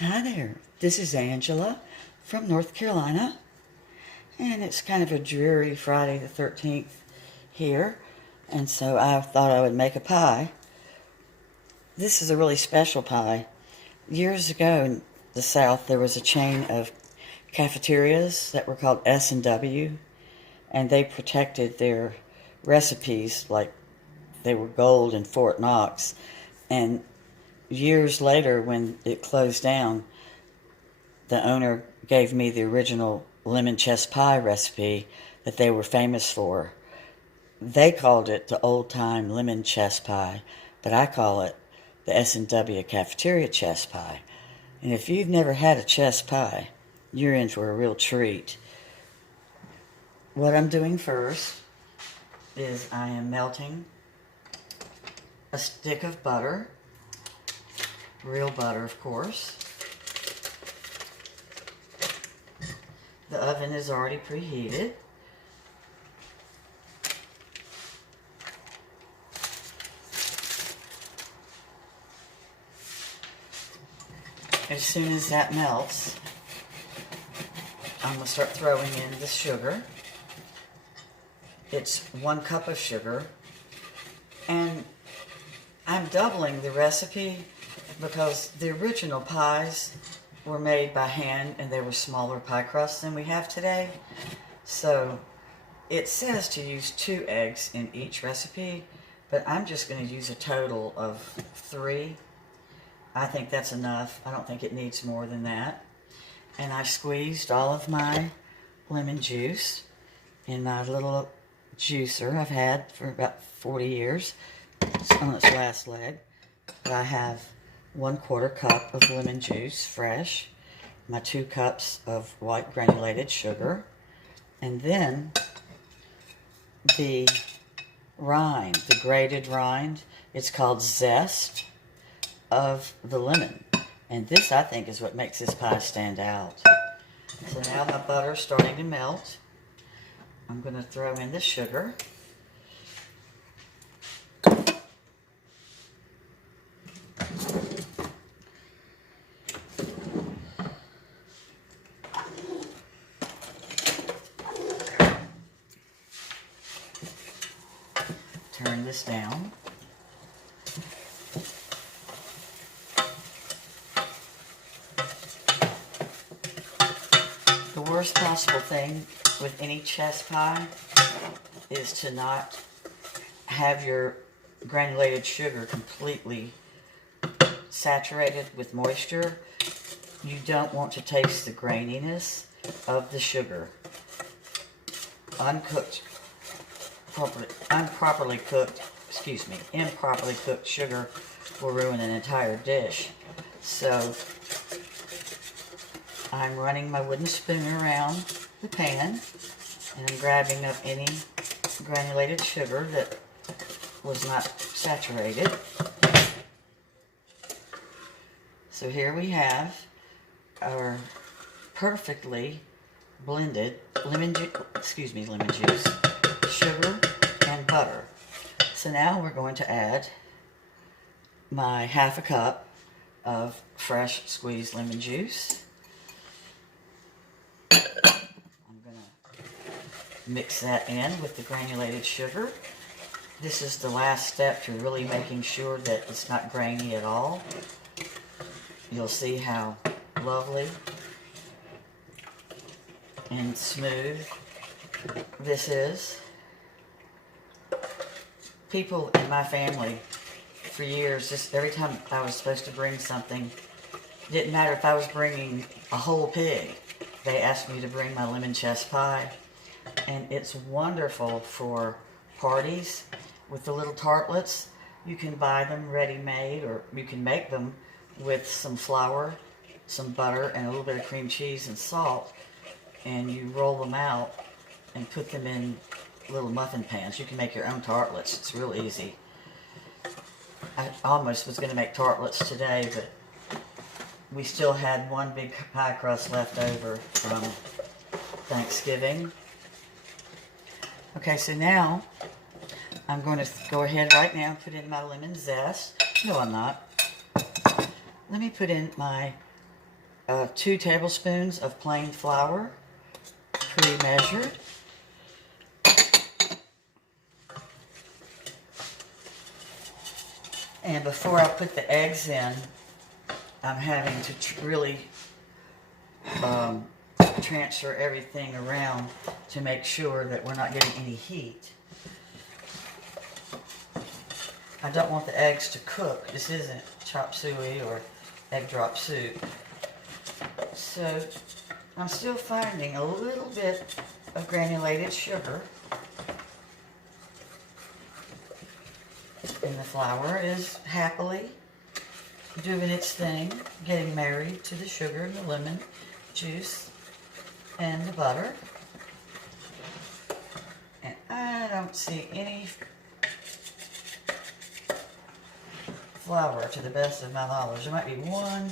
Hi there, this is Angela from North Carolina, and it's kind of a dreary Friday the 13th here, and so I thought I would make a pie. This is a really special pie. Years ago in the South, there was a chain of cafeterias that were called S&W, and they protected their recipes like they were gold in Fort Knox. And years later, when it closed down, the owner gave me the original lemon chess pie recipe that they were famous for. They called it the old-time lemon chess pie, but I call it the S&W Cafeteria chess pie. And if you've never had a chess pie, you're in for a real treat. What I'm doing first is I am melting a stick of butter, real butter of course. The oven is already preheated. As soon as that melts, I'm going to start throwing in the sugar. It's 1 cup of sugar, and I'm doubling the recipe because the original pies were made by hand and they were smaller pie crusts than we have today. So it says to use 2 eggs in each recipe, but I'm just going to use a total of 3. I think that's enough. I don't think it needs more than that. And I squeezed all of my lemon juice in my little juicer I've had for about 40 years. It's on its last leg. But I have 1/4 cup of lemon juice, fresh, my 2 cups of white granulated sugar, and then the rind, the grated rind, it's called zest of the lemon. And this, I think, is what makes this pie stand out. So now my butter's starting to melt. I'm going to throw in the sugar. Turn this down. The worst possible thing with any chess pie is to not have your granulated sugar completely saturated with moisture. You don't want to taste the graininess of the sugar. Improperly cooked sugar will ruin an entire dish. So I'm running my wooden spoon around the pan, and I'm grabbing up any granulated sugar that was not saturated. So here we have our perfectly blended lemon juice, sugar, and butter. So now we're going to add my 1/2 cup of fresh squeezed lemon juice. I'm going to mix that in with the granulated sugar. This is the last step to really making sure that it's not grainy at all. You'll see how lovely and smooth this is. People in my family for years, just every time I was supposed to bring something, didn't matter if I was bringing a whole pig, they asked me to bring my lemon chess pie. And it's wonderful for parties with the little tartlets. You can buy them ready-made, or you can make them with some flour, some butter, and a little bit of cream cheese and salt, and you roll them out and put them in little muffin pans. You can make your own tartlets. It's real easy. I almost was going to make tartlets today, but we still had one big pie crust left over from Thanksgiving. Okay, so now I'm going to go ahead right now and put in my lemon zest. No, I'm not. Let me put in my 2 tablespoons of plain flour, pre-measured. And before I put the eggs in, I'm having to really transfer everything around to make sure that we're not getting any heat. I don't want the eggs to cook. This isn't chop suey or egg drop soup. So I'm still finding a little bit of granulated sugar. And the flour is happily doing its thing, getting married to the sugar and the lemon juice and the butter. And I don't see any flour, to the best of my knowledge. There might be one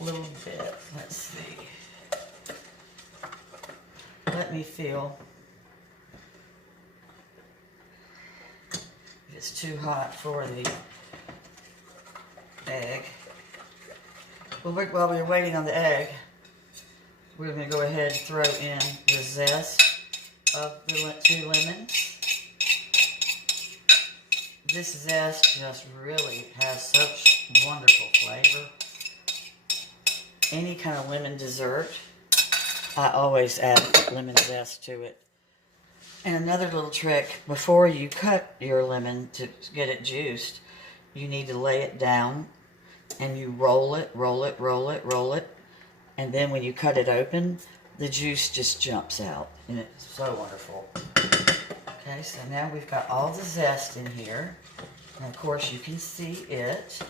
little bit. Let's see. Let me feel if it's too hot for the egg. Well, while we're waiting on the egg, we're going to go ahead and throw in the zest of the 2 lemons. This zest just really has such wonderful flavor. Any kind of lemon dessert, I always add lemon zest to it. And another little trick, before you cut your lemon to get it juiced, you need to lay it down and you roll it, roll it, roll it, roll it. And then when you cut it open, the juice just jumps out. And it's so wonderful. Okay, so now we've got all the zest in here. And of course you can see it.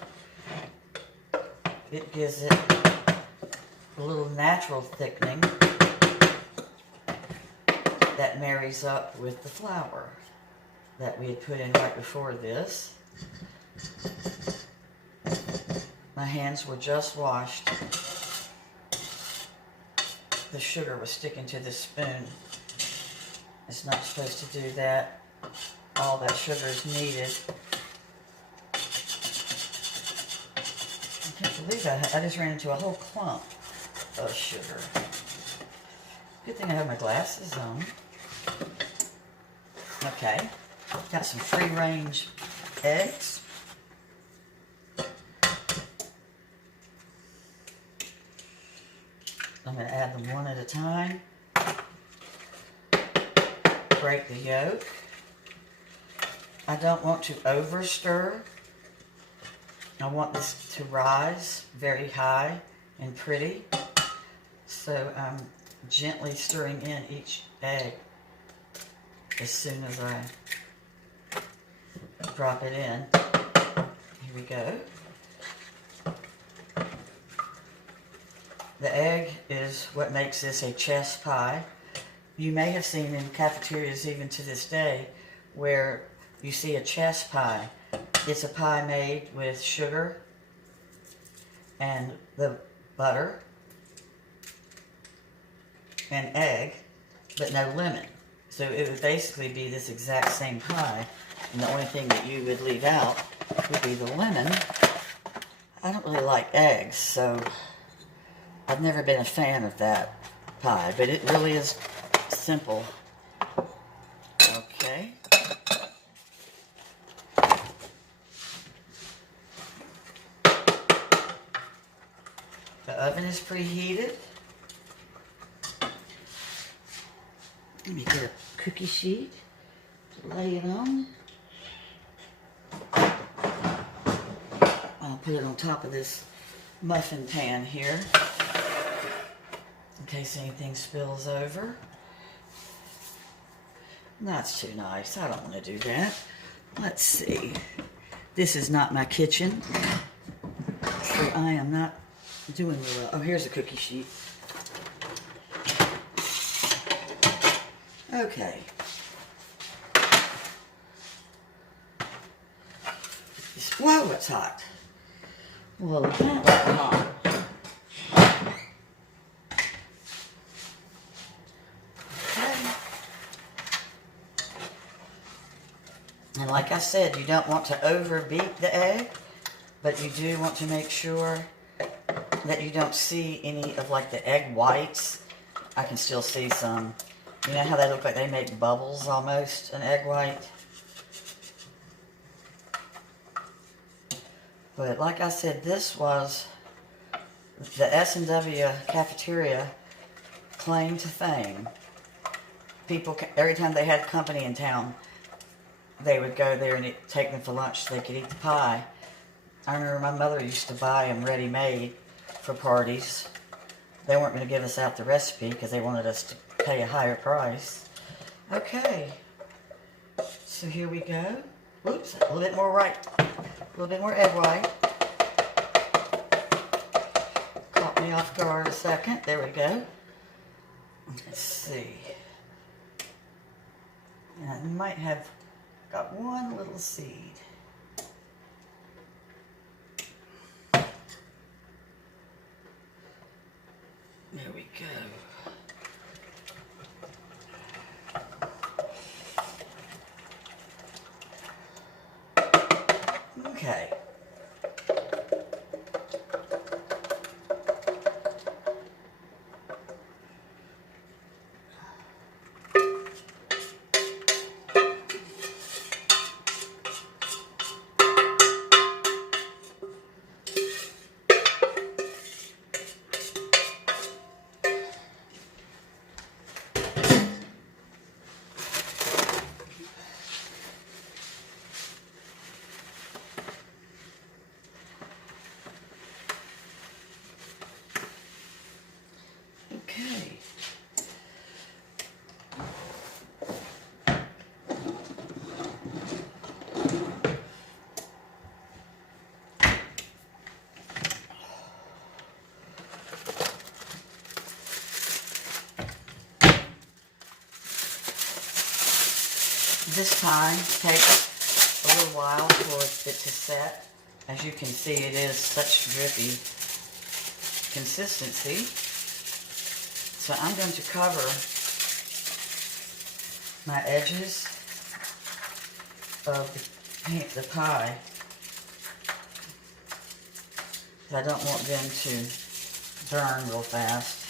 It gives it a little natural thickening that marries up with the flour that we had put in right before this. My hands were just washed. The sugar was sticking to the spoon. It's not supposed to do that. All that sugar is needed. I can't believe I just ran into a whole clump of sugar. Good thing I have my glasses on. Okay, got some free-range eggs. I'm going to add them one at a time. Break the yolk. I don't want to over stir. I want this to rise very high and pretty. So I'm gently stirring in each egg as soon as I drop it in. Here we go. The egg is what makes this a chess pie. You may have seen in cafeterias even to this day where you see a chess pie. It's a pie made with sugar and the butter and egg, but no lemon. So it would basically be this exact same pie, and the only thing that you would leave out would be the lemon. I don't really like eggs, so I've never been a fan of that pie, but it really is simple. Okay. The oven is preheated. Let me get a cookie sheet to lay it on. I'll put it on top of this muffin pan here in case anything spills over. That's too nice. I don't want to do that. Let's see. This is not my kitchen, so I am not doing real well. Oh, here's a cookie sheet. Okay. Whoa, it's hot. Well, it's not that hot. Okay. And like I said, you don't want to overbeat the egg, but you do want to make sure that you don't see any of like the egg whites. I can still see some. You know how they look like they make bubbles almost, an egg white? But like I said, this was the S&S Cafeteria claim to fame. People, every time they had company in town, they would go there and take them for lunch so they could eat the pie. I remember my mother used to buy them ready-made for parties. They weren't going to give us out the recipe because they wanted us to pay a higher price. Okay, so here we go. Oops, a little bit more egg white. Caught me off guard a second. There we go. Let's see. And I might have got one little seed. There we go. Okay. Okay. This time takes a little while for it to set. As you can see, it is such drippy consistency. So I'm going to cover my edges of the pie. I don't want them to burn real fast.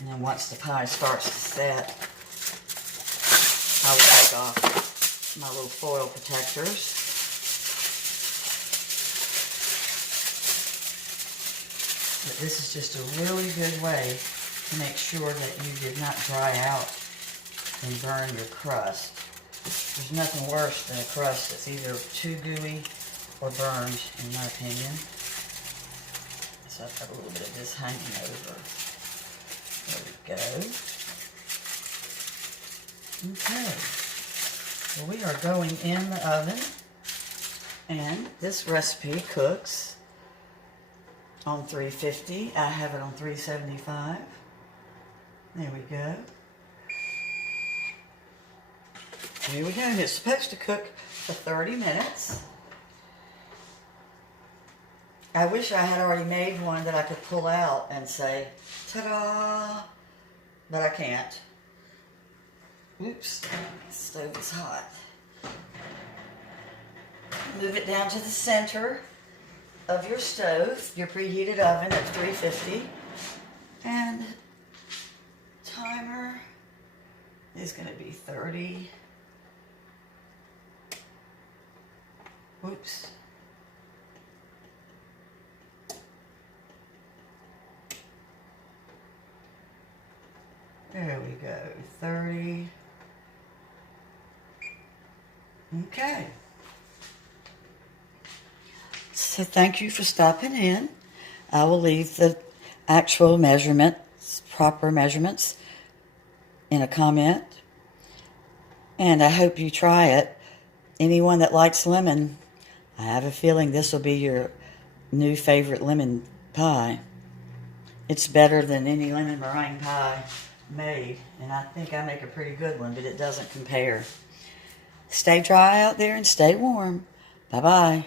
And then once the pie starts to set, I will take off my little foil protectors. But this is just a really good way to make sure that you did not dry out and burn your crust. There's nothing worse than a crust that's either too gooey or burned, in my opinion. So I've got a little bit of this hanging over. There we go. Okay. Well, we are going in the oven, and this recipe cooks on 350. I have it on 375. There we go. Here we go. And it's supposed to cook for 30 minutes. I wish I had already made one that I could pull out and say, ta-da! But I can't. Oops, the stove is hot. Move it down to the center of your stove, your preheated oven at 350. And timer is going to be 30. Oops. There we go, 30. Okay. So thank you for stopping in. I will leave the actual measurements, proper measurements, in a comment. And I hope you try it. Anyone that likes lemon, I have a feeling this will be your new favorite lemon pie. It's better than any lemon meringue pie made, and I think I make a pretty good one, but it doesn't compare. Stay dry out there and stay warm. Bye-bye.